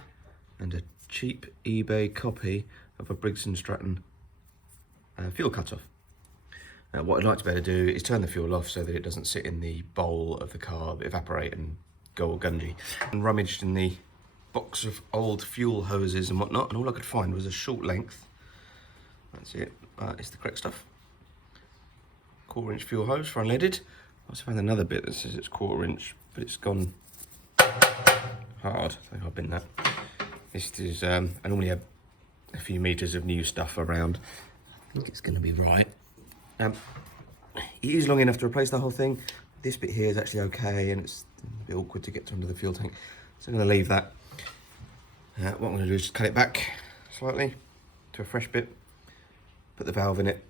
and a cheap eBay copy of a Briggs and Stratton fuel cutoff. Now what I'd like to be able to do is turn the fuel off so that it doesn't sit in the bowl of the car, evaporate and go all gungy. And rummaged in the box of old fuel hoses and whatnot, and all I could find was a short length. That's it, but it's the correct stuff. 1/4 inch fuel hose for unleaded. I also found another bit that says it's 1/4 inch, but it's gone hard. I think I've been that. This is, I normally have a few meters of new stuff around. I think it's going to be right. It is long enough to replace the whole thing. This bit here is actually okay, and it's a bit awkward to get to under the fuel tank, so I'm going to leave that. What I'm going to do is just cut it back slightly to a fresh bit, put the valve in it,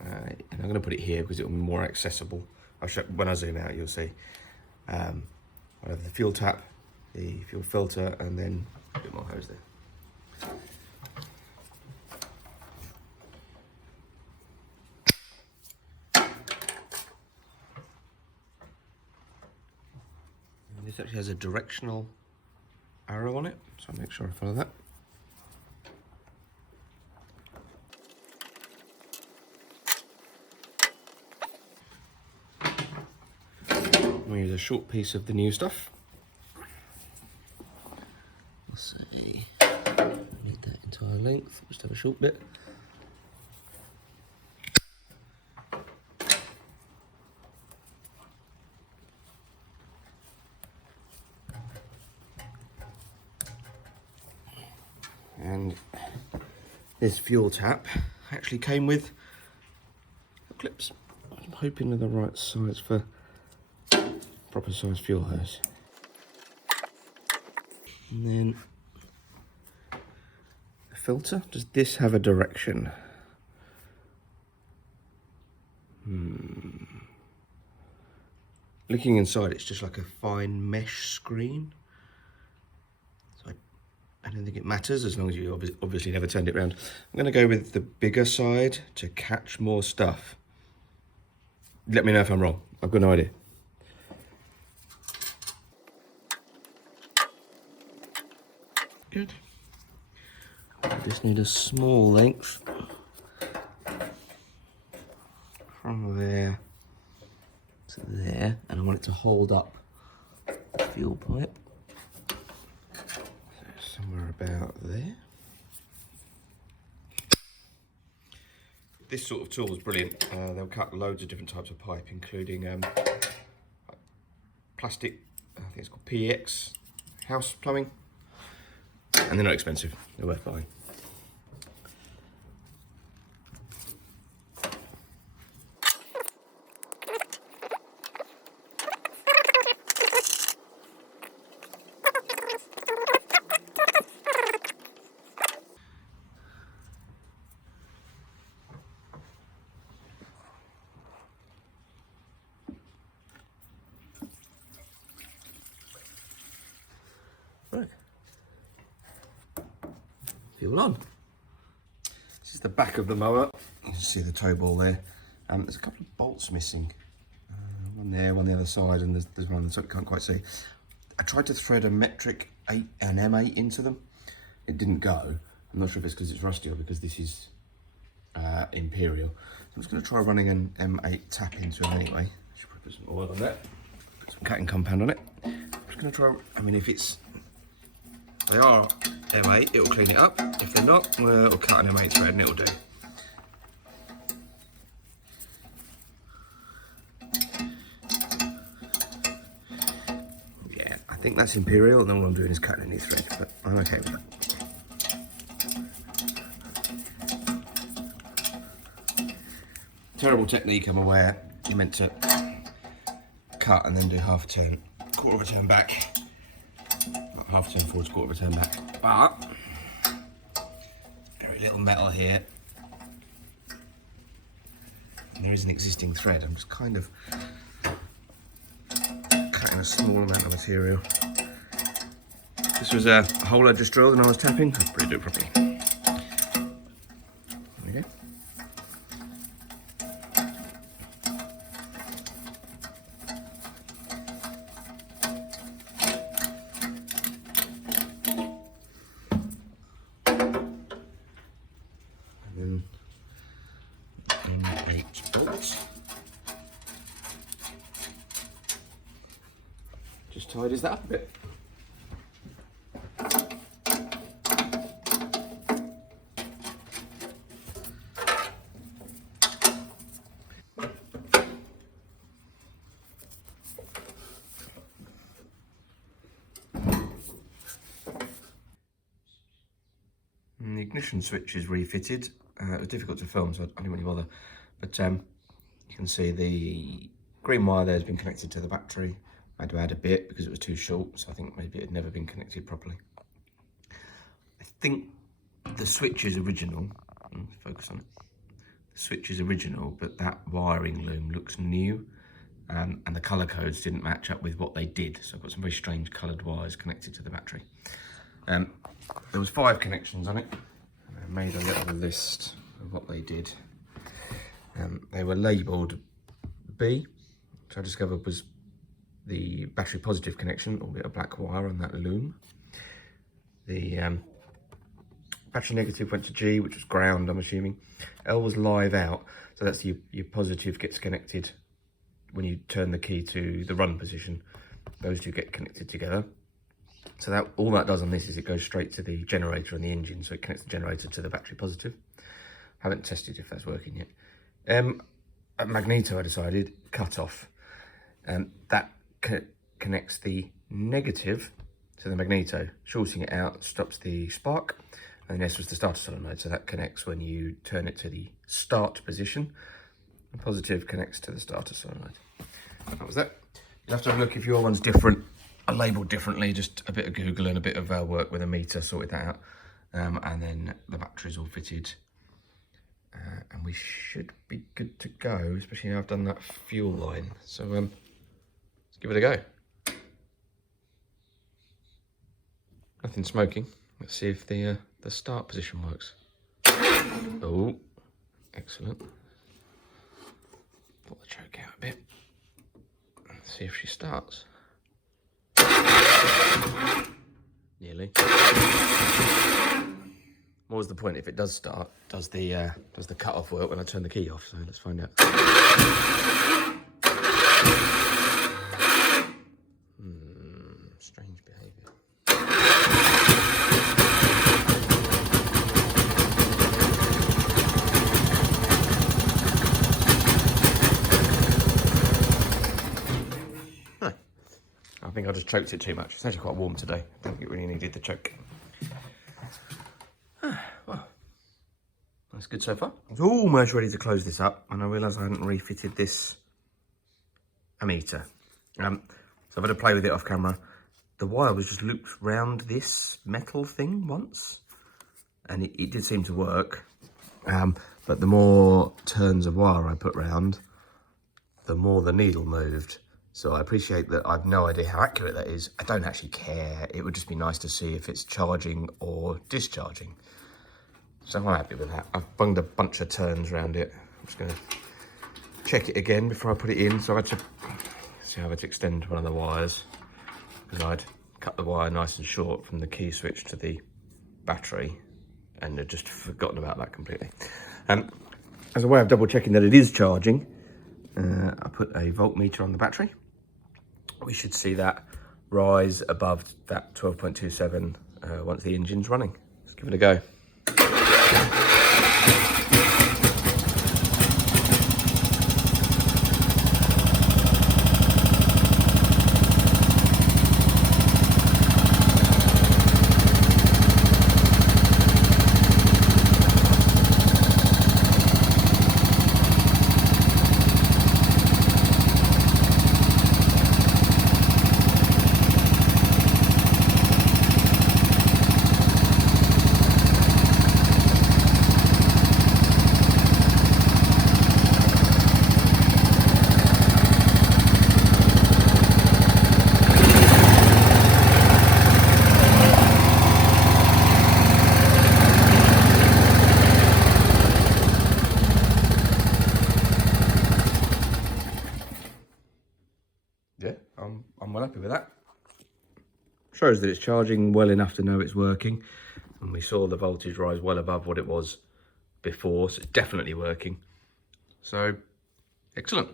and I'm going to put it here because it will be more accessible. I'll show, when I zoom out you'll see. I'll have the fuel tap, the fuel filter, and then a bit more hose there. This actually has a directional arrow on it, so I'll make sure I follow that. We'll use a short piece of the new stuff. Let's see, need that entire length, just have a short bit. And this fuel tap actually came with clips. I'm hoping they're the right size for proper size fuel hose. And then the filter, does this have a direction? Looking inside, it's just like a fine mesh screen. So I don't think it matters as long as you obviously never turned it around. I'm going to go with the bigger side to catch more stuff. Let me know if I'm wrong. I've got no idea. Good. I just need a small length from there to there, and I want it to hold up the fuel pipe. So somewhere about there. This sort of tool is brilliant. They'll cut loads of different types of pipe, including plastic, I think it's called PX, house plumbing. And they're not expensive, they're worth buying. Right. Fuel on. This is the back of the mower. You can see the tow ball there. There's a couple of bolts missing. One there, one the other side, and there's one on the side I can't quite see. I tried to thread a metric 8 and M8 into them. It didn't go. I'm not sure if it's because it's rusty or because this is Imperial. So I'm just going to try running an M8 tap into them anyway. I should probably put some oil on that. Put some cutting compound on it. I'm just going to try, I mean, if they are M8, it'll clean it up. If they're not, well, it'll cut an M8 thread and it'll do. Yeah, I think that's Imperial, and then what I'm doing is cutting a new thread, but I'm okay with that. Terrible technique, I'm aware. You're meant to cut and then do half a turn, quarter of a turn back. Not half a turn forwards, quarter of a turn back. But very little metal here. And there is an existing thread. I'm just kind of cutting a small amount of material. This was a hole I just drilled and I was tapping. I'll probably do it properly. There we go. And then 8 bolts. Just tidies that up a bit. And the ignition switch is refitted. It was difficult to film, so I didn't really bother. But you can see the green wire there has been connected to the battery. I had to add a bit because it was too short, so I think maybe it had never been connected properly. I think the switch is original. Focus on it. The switch is original, but that wiring loom looks new. And the colour codes didn't match up with what they did. So I've got some very strange coloured wires connected to the battery. There was 5 connections on it. I made a little list of what they did. They were labelled B, which I discovered was the battery positive connection, albeit a black wire on that loom. The battery negative went to G, which was ground, I'm assuming. L was live out, so that's your positive gets connected when you turn the key to the run position. Those two get connected together. So that all that does on this is it goes straight to the generator and the engine, so it connects the generator to the battery positive. Haven't tested if that's working yet. At magneto I decided cut off, and that connects the negative to the magneto, shorting it out stops the spark, and this was the starter solenoid, so that connects when you turn it to the start position. The positive connects to the starter solenoid. That was that. You'll have to have a look if your one's different. Are labelled differently, just a bit of Google and a bit of work with a meter sorted that out, and then the battery's all fitted, and we should be good to go, especially now I've done that fuel line. So let's give it a go. Nothing smoking. Let's see if the start position works. Oh, excellent. Pull the choke out a bit. Let's see if she starts. Nearly. What was the point if it does start? Does the cut-off work when I turn the key off? So let's find out. Strange behaviour. I think I just choked it too much. It's actually quite warm today. I don't think it really needed the choke. Well, that's good so far. I was almost ready to close this up, and I realised I hadn't refitted this ammeter. So I've had to play with it off camera. The wire was just looped round this metal thing once, and it did seem to work. But the more turns of wire I put round, the more the needle moved. So I appreciate that. I've no idea how accurate that is. I don't actually care. It would just be nice to see if it's charging or discharging. So I'm happy with that. I've bunged a bunch of turns around it. I'm just going to check it again before I put it in. So I've had to see how I've had to extend one of the wires, because I'd cut the wire nice and short from the key switch to the battery, and I'd just forgotten about that completely. As a way of double checking that it is charging, I put a voltmeter on the battery. We should see that rise above that 12.27 once the engine's running. Let's give it a go. Yeah, I'm well happy with that. Shows that it's charging well enough to know it's working, and we saw the voltage rise well above what it was before, so it's definitely working. So, excellent.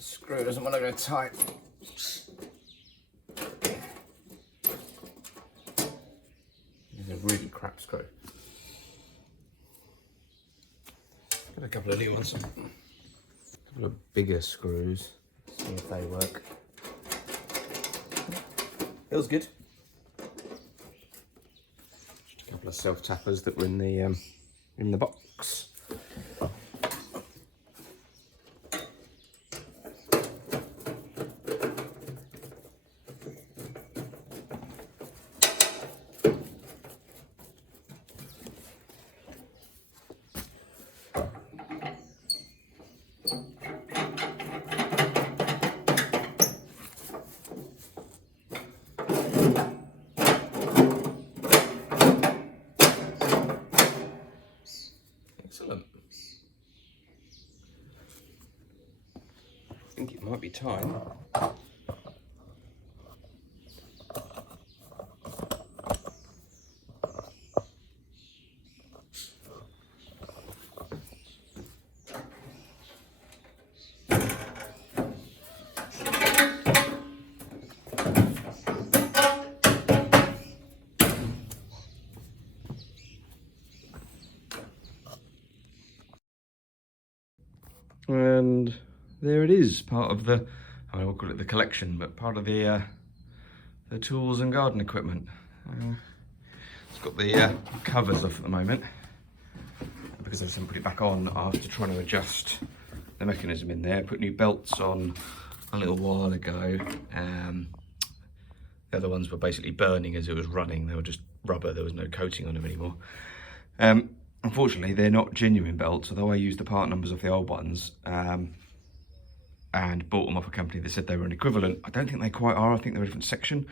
Screw doesn't want to go tight. It's a really crap screw. Got a couple of new ones. A couple of bigger screws. See if they work. Feels good. Just a couple of self tappers that were in the box. Excellent. I think it might be time. And there it is, part of the, I won't call it the collection, but part of the tools and garden equipment. It's got the covers off at the moment, because I just haven't put it back on after trying to adjust the mechanism in there. Put new belts on a little while ago. The other ones were basically burning as it was running. They were just rubber, there was no coating on them anymore. unfortunately, they're not genuine belts, although I used the part numbers of the old ones and bought them off a company that said they were an equivalent. I don't think they quite are. I think they're a different section.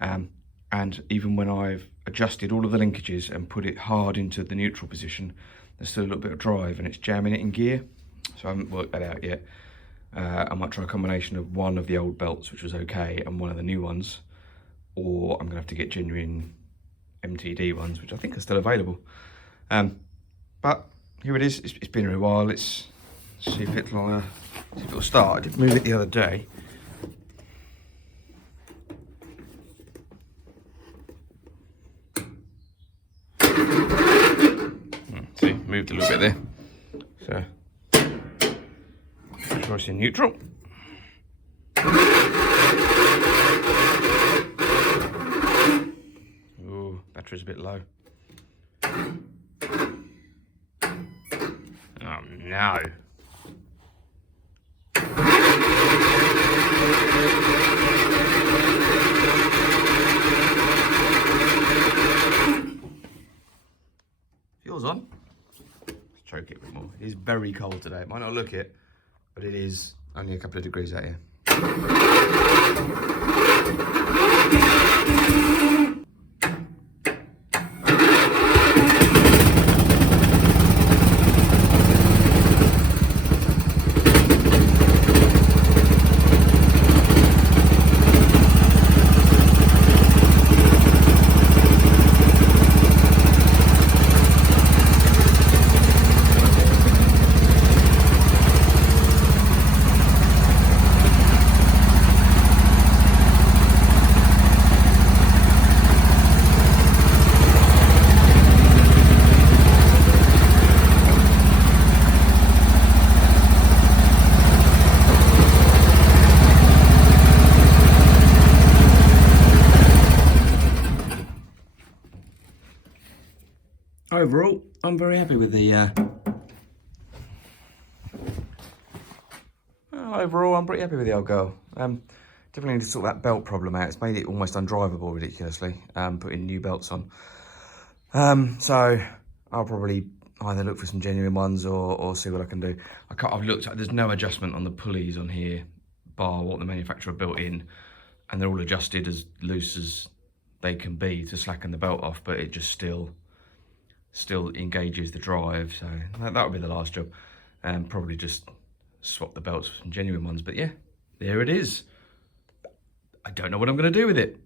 And even when I've adjusted all of the linkages and put it hard into the neutral position, there's still a little bit of drive and it's jamming it in gear. So I haven't worked that out yet. I might try a combination of one of the old belts, which was okay, and one of the new ones, or I'm gonna have to get genuine MTD ones, which I think are still available. But here it is. It's been a while. Let's see if it'll start. I did move it the other day. See, moved a little bit there. So, choice in neutral. Ooh, battery's a bit low. Oh no. Fuel's on. Let's choke it a bit more. It is very cold today. It might not look it, but it is only a couple of degrees out here. Overall, I'm very happy with the overall, I'm pretty happy with the old girl. Definitely need to sort that belt problem out. It's made it almost undrivable ridiculously, putting new belts on. So I'll probably either look for some genuine ones or see what I can do. I've looked at, there's no adjustment on the pulleys on here, bar what the manufacturer built in, and they're all adjusted as loose as they can be to slacken the belt off, but it just still engages the drive. So that would be the last job. Probably just swap the belts for some genuine ones. But yeah, there it is. I don't know what I'm going to do with it.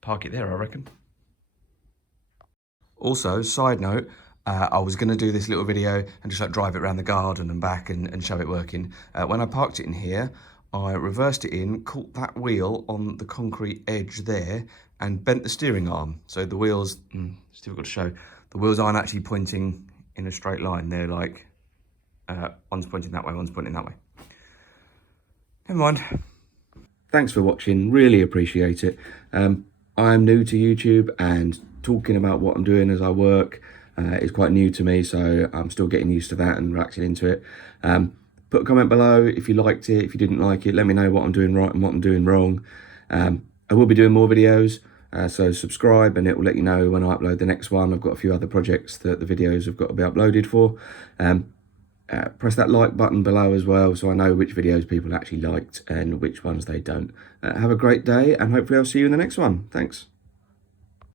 Park it there, I reckon. Also, side note, I was going to do this little video and just like drive it around the garden and back and show it working. When I parked it in here, I reversed it in, caught that wheel on the concrete edge there and bent the steering arm. So the wheels, it's difficult to show, the wheels aren't actually pointing in a straight line. They're like, one's pointing that way, one's pointing that way. Never mind. Thanks for watching, really appreciate it. I'm new to YouTube and talking about what I'm doing as I work is quite new to me, so I'm still getting used to that and relaxing into it. Put a comment below if you liked it, if you didn't like it, let me know what I'm doing right and what I'm doing wrong. I will be doing more videos, so subscribe and it will let you know when I upload the next one. I've got a few other projects that the videos have got to be uploaded for. Press that like button below as well so I know which videos people actually liked and which ones they don't. Have a great day and hopefully I'll see you in the next one. Thanks.